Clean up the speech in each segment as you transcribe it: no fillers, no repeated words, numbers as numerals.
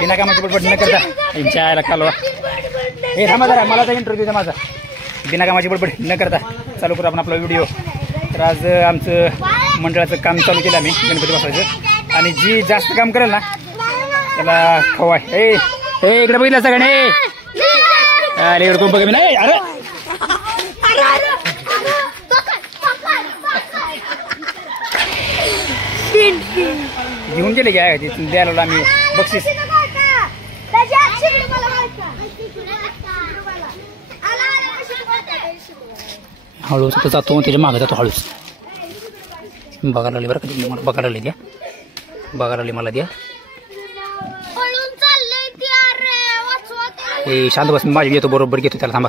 बिना कामाची बडबड न करता यांच्या आयला कालवा हे थांबा जरा मला तर इंटरव्ह्यू द्या माझा बिना कामाची बडबड न करता चालू करू आपण आपला व्हिडिओ तर आज आमचं मंडळाचं काम चालू केलं आम्ही गणपती बसवायचं आणि जी जास्त काम करेल ना त्याला खवा ए इकडे बघितलं सगळ्यांनी अरे इकडे कोण बघ मी नाही अरे घेऊन गेले काय द्यायला आम्ही बक्षीस हळूच तर जातो त्याच्या मागे जातो हळूच बघायला लागली बरं कधी मला बघायला लागली द्या बघायला लागली मला द्या हे शांत बस मी माझी येतो बरोबर घेतो त्याला थांबा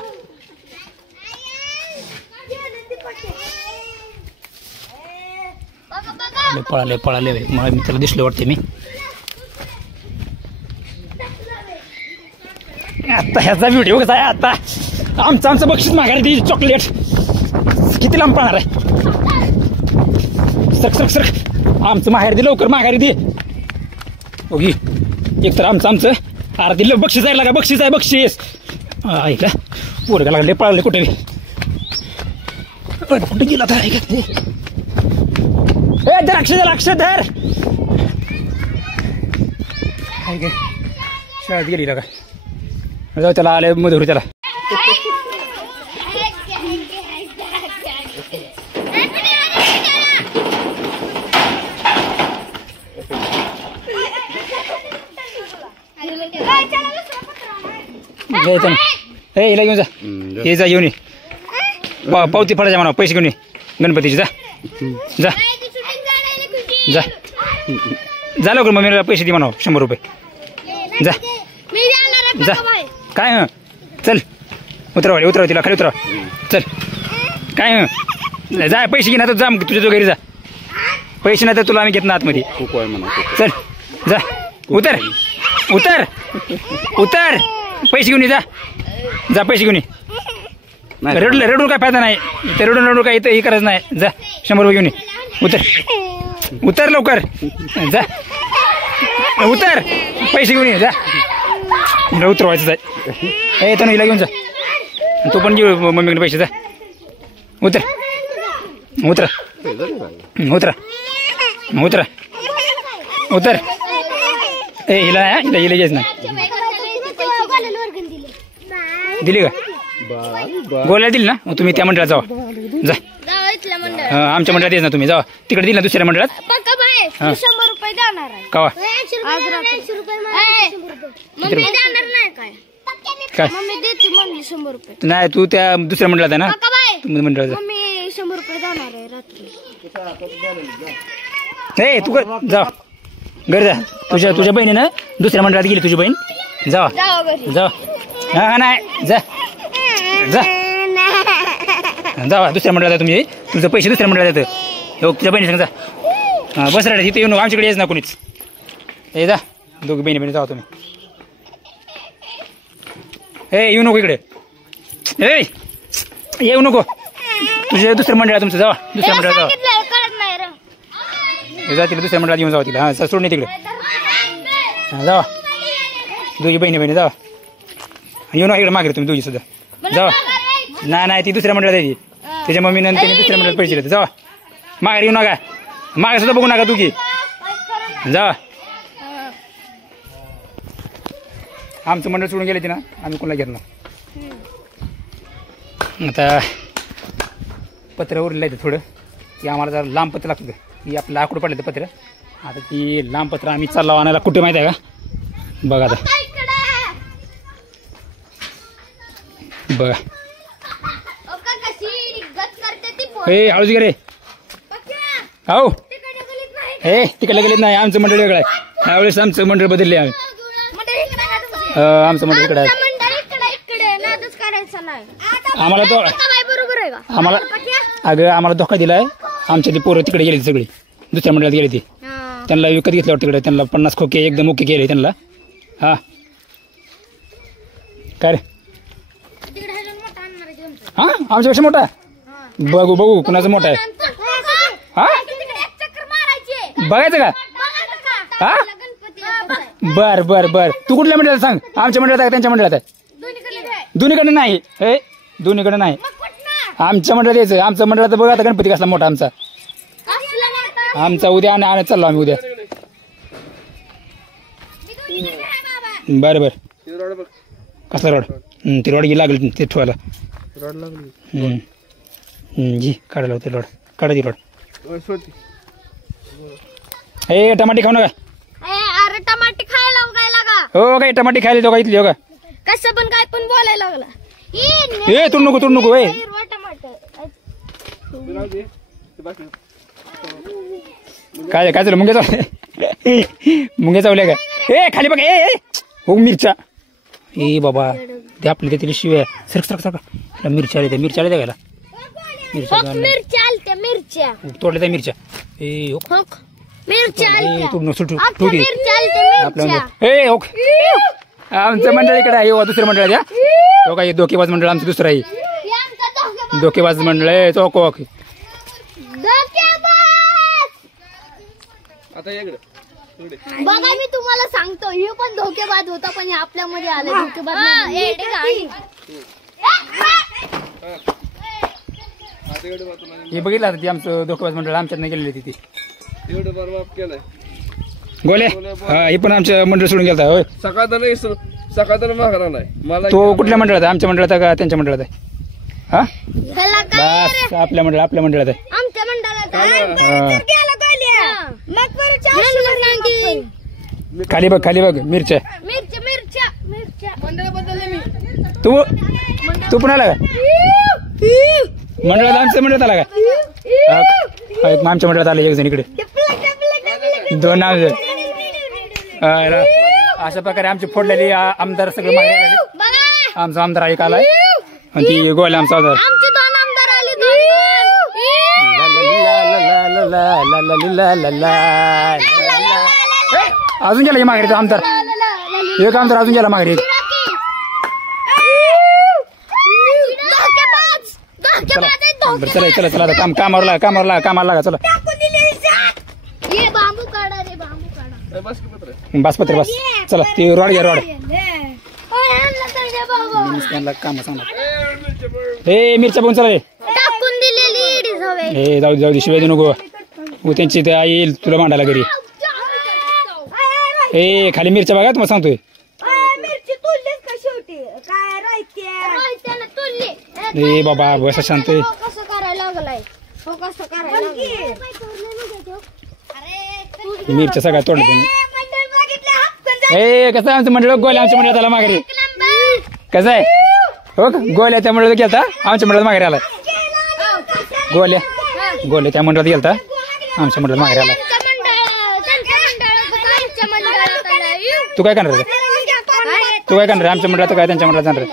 पळाले पळाले मला मी त्याला दिसले वाटते मी आता ह्याचा व्हिडिओ कसा आहे आता आमचं बक्षीस माघारी दे चॉकलेट किती लांब पळणार आहे सरक सरक सरक आमचं माघारी दे लवकर माघारी दे ओगी एक तर आमचं अरे दिलं बक्षीस आहे लागा बक्षीस आहे बक्षीस ऐका पोरगा लागले पळाले कुठे कुठे गेला तर धर अक्षर धर शाळेत गेली का जाऊ त्याला आले मधुर त्याला हिला घेऊन जा हे जा घेऊन ये पावती फडायच्या म्हणा पैसे घेऊन ये गणपतीची जा जा जा जा लवकर मम्मीला पैसे दे म्हणा 100 रुपये जा जा काय हं चल उतरवा तिला खाली उतरवा चल काय हं जा पैसे घे ना तर जा मग तुझ्या जो घरी जा पैसे नाही तर तुला आम्ही घेत ना आतमध्ये चल जा उतर उतर उतर पैसे घेऊन ये जा पैसे घेऊन ये रडून काय फायदा नाही ते रडून काय इथं हे करायचं नाही जा 100 रुपये घेऊन ये उतर लवकर जा उतर पैसे घेऊन ये जा उतरवायचं जाय हे तर हिला घेऊन जा तू पण घेऊ मम्मीकडे पैसे जा उतर हिला घ्यायच ना दिली का गोळ्या दिली ना तुम्ही त्या मंडळात जा आमच्या मंडळात येच ना तुम्ही जा तिकडे दिल ना दुसऱ्या मंडळात 100 रुपये देणार आहे कवा काय मम्मी देते म्हणली 100 रुपये नाही तू त्या दुसऱ्या मंडळात आहे ना मंडळात मम्मी 100 रुपये देणार आहे रात्री तू कर जा घरी जा तुझ्या बहिणीनं दुसऱ्या मंडळात गेली तुझी बहीण जा हा नाही जा दुसऱ्या मंडळात तुम्ही तुझं पैसे दुसऱ्या मंडळात येतं तुझ्या बहिणी सांग जा बस राहते तिथे येऊन आमच्याकडे येच ना कोणीच हे जा दोघी बहिणी जावा तुम्ही येऊ नको इकडे येऊ नको तुझ्या दुसऱ्या मंडळात तुमचं जावा दुसऱ्या मंडळात जावा जा तिला दुसऱ्या मंडळात येऊन जावा तिला हा सोडून तिकडे जावा दोघी बहिणी जावा येऊ नका इकडे मागे तुम्ही दोघी सुद्धा जावा नाही ती दुसऱ्या मंडळात आहे त्याच्या मम्मीनं त्याने दुसऱ्या मंडळात पैसे दिले जावा मागे येऊ नका मागे सुद्धा बघू नका तू की जावा आमचं मंडळ सोडून गेले ते ना आम्ही कोणाला घेतलं आता पत्र उरलं आहे थोडं की आम्हाला जरा लांब पत्र लागतं की आपलं लाकूड पडलं ते पत्र आता ती लांब पत्र आम्ही चालला आणायला कुठे माहिती आहे का बघा आता बघा हळूच गे रे हो तिकडे गेलेत नाही आमचं मंडळ वेगळं आहे त्यावेळेस आमचं मंडळ बदलले आम्ही आमचं मंडळ इकडे आहे आम्हाला तो आम्हाला अगं आम्हाला धोका दिलाय आमच्या ती पोरं तिकडे गेली सगळी दुसऱ्या मंडळात गेली ती त्यांना विकत घेतलं तिकडे त्यांना 50 खोके एकदम ओके केले त्यांना हा काय रे हा आमच्यापेक्षा मोठा बघू कुणाचं मोठा आहे हा बघायचं का हा बर बर बर तू कुठल्या मंडळात सांग आमच्या मंडळात आहे त्यांच्या मंडळात आहे दोन्हीकडे नाही हे दोन्हीकडे नाही आमच्या मंडळात यायचं आमचं मंडळात बघ आता गणपती कसला मोठा आमचा उद्या आणत चाललो आम्ही उद्या बर बर कसला रोड ते रोड लागली ते ठेवायला रॉड लागली जी काढायला होते रोड काढा ती रोड ए टमाटे खाऊ नका अरे टमाटे खायला उगायला का हो काय टमाटे खायला तो का इथली हो का कसं पण काय पण बोलायला लागला ए तू नको ए हिरवा टमाटर काय काय झालं मुंग्या चावले मुंग्या चावल्या का ए खाली बघ ए हो मिरच्या ए बाबा ते आपले त्यातील शिव्या सरक मिरच्या आल्या मिरच्या आल्या घ्यायला मिरच्या आलत्या मिरच्या तोडल्या त्या मिरच्या ए मिरच्या आलत्या आपल्या ए ओक आमचं मंडळ इकडे आहे दुसरं मंडळ द्या तो काय धोकेबाज मंडळ आमचं दुसरं आहे धोकेबाज मंडळ आहे तो ओके आता इकडे बघा मी तुम्हाला सांगतो हे पण धोकेबाज होता पण हे आपल्यामध्ये आलं धोकेबाज हे बघितलं आता ती आमचं धोकेबाज मंडळ आमच्यात नाही गेलेली तिथे एवढं बरबाद केलंय गोल्या हा हे पण आमचं मंडळ सोडून गेलता होय सकाळ माघार आलाय मला तो कुठल्या मंडळात आहे आमच्या मंडळात आहे का त्यांच्या मंडळात आहे हा त्याला काय बस आपल्या मंडळात आहे आमच्या मंडळात हा. मग खाली बघ मिरच्या मिरच्या मंडळ बदलले मी तू पण आला का मंडळात आमच्या मंडळात आला का आमच्या मंडळात आलं एक जण इकडे दोन नाव अशा प्रकारे आमची फोडलेली आमदार सगळे मागे आले आमचा आमदार एक आलाय आणि ती गोल्या आमचा आमदार आमचे दोन आमदार आले अजून गेला मागे आमदार एक आमदार अजून गेला मागे चला आता कामाला लागा चला बस चला ती रोड घ्या रोड काम सांगा हे मिरच्या बघून चला टाकून दिलेली हे जाऊ दे शिवाय देऊ नको त्यांची ते येईल तुला मांडायला घरी ए खाली मिरच्या बघा तुम्हाला सांगतोय ए बाबा बस शांत कसं करायला लागलाय मिरच्या सगळ्या तोडल्या त्यांनी ए कसं आमचं मंडळ गोल्या आमच्या मंडळात आला माघारी कसं आहे हो गोल्या त्या मंडळात गेलता आमच्या मंडळात माघारी आला गोल्या त्या मंडळात गेलता आमच्या मंडळात माघारी आला तू काय करणार आमच्या मंडळात काय त्यांच्या मंडळात जाणार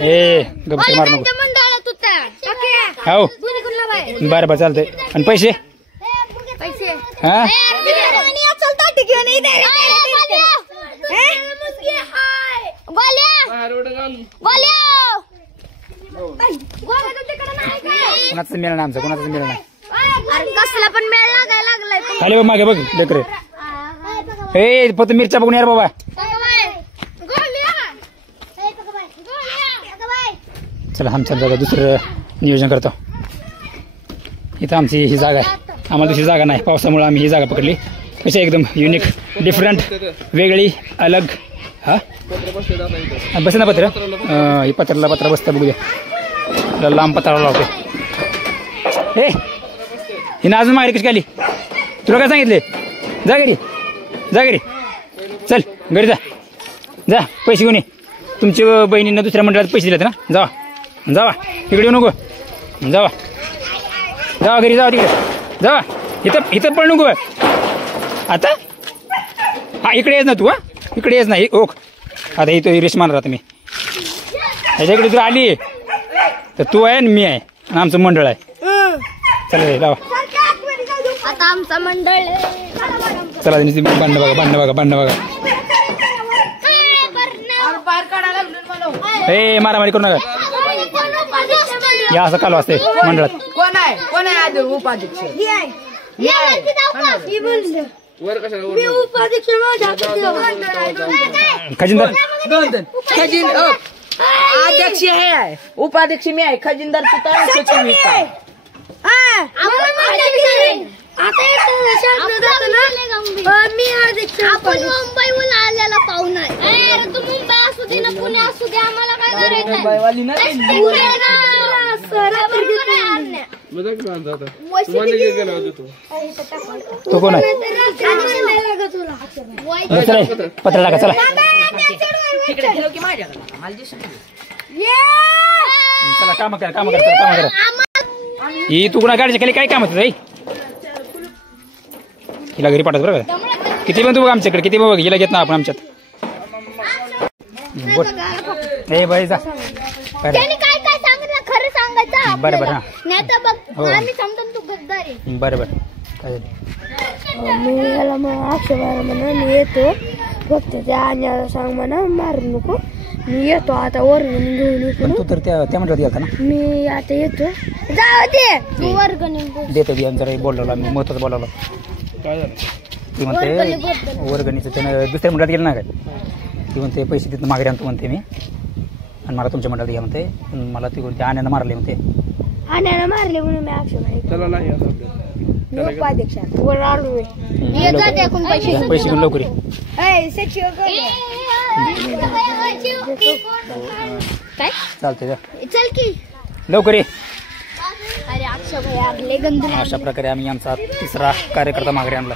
ए गप्पा मार नको हो बरं चालतंय आणि पैसे हा कोणाचं मिळणार नाही आमचं कोणाचं मिळणार नाही कसला पण मेळ लागायला लागलाय खाली बघ मागे बघ लेकर ए फक्त मिरच्या बघून यार बाबा चला आमच्या जागा दुसरं नियोजन करतो इथं आमची ही जागा आहे आम्हाला दुसरी जागा नाही पावसामुळे आम्ही ही जागा पकडली कशी एकदम युनिक डिफरंट वेगळी अलग हा बस ना पत्र ही पत्राला पत्रा बसता बघूया लांब पत्रा लावतो ए हिनं अजून मागणी कशी आली तुला काय सांगितले जा घरी चल घरी जा पैसे घेऊन ये तुमच्या बहिणींना दुसऱ्या मंडळात पैसे दिलेत ना जावा इकडे येऊ नको जावा घरी जावा तिकडे जावा इथं पण नको आता हा इकडे येस ना तू इकडे येस नाही ओक आता इथं रेश मारणार आता मी ह्याच्याकडे जर आली तर तू आहे आणि मी आहे आणि आमचं मंडळ आहे चला रे जावा आता आमचा मंडळ चला भांडणं बघा ए मारामारी करू नका या असं काल वाजते मंडळात कोण आहे उपाध्यक्ष वर कशाला वर मी उपाध्यक्ष माझ्या खजिनदार अध्यक्ष आहे, उपाध्यक्ष मी आहे, खजिनदार तिथं आहे, सचिव मी आहे. आपण मुंबईहून आलेला पाहुणा आहे. तू मुंबई असू दे ना पुणे असू दे आम्हाला काय करायचं मुंबईवाली ना ते. मजा की बांधता आता तुम्हाला काय केलं होतं तू तो कोण आहे चला पत्र टाका चला तिकडे गेलो की माझ्याकडे मला दिसून चला काम करा काम करा काम करा ही तू कुणा गाडीच्या खाली काय काम होतं हिला घरी पाठवत बरं का किती पण तू बघ आमच्याकडे किती बघ हिला घेत ना आपण आमच्यात बोल ए बाई जा त्यांनी काय काय सांगितलं खरं सांगायचं बरं बरं नाही तर बघ आम्ही समजून तू गद्दार आहे. बरं बरं काय झालं मी याला मग अक्षय म्हणा मी येतो फक्त त्या आण्याला सांग म्हणा मारू नको मी येतो आता वरून घेऊन येतो पण तू तर त्या म्हटलं गेला ना मी आता येतो जाऊ दे तू वर्गणी देतो की जरा बोलवलं मी महत्वाचं बोलावलं काय झालं ती म्हणते वर्गणीचं त्यानं दुसऱ्या मंडळात गेलं ना काय ती म्हणते पैसे तिथं मागे आणतो म्हणते मी आणि मला तुमच्या मंडळात घ्या म्हणते मला ती कोणते आण्यानं मारले म्हणते आण्याला मारले म्हणून मी अक्षय त्याला नाही असं आपल्याला. मी उपाध्यक्ष वर आलो पैसे घेऊन लवकर ये. काय चालतंय जा. चल की लवकर ये अरे अक्षय भाई आगले गंधू अशा प्रकारे आम्ही आमचा तिसरा कार्यकर्ता माघारी आणला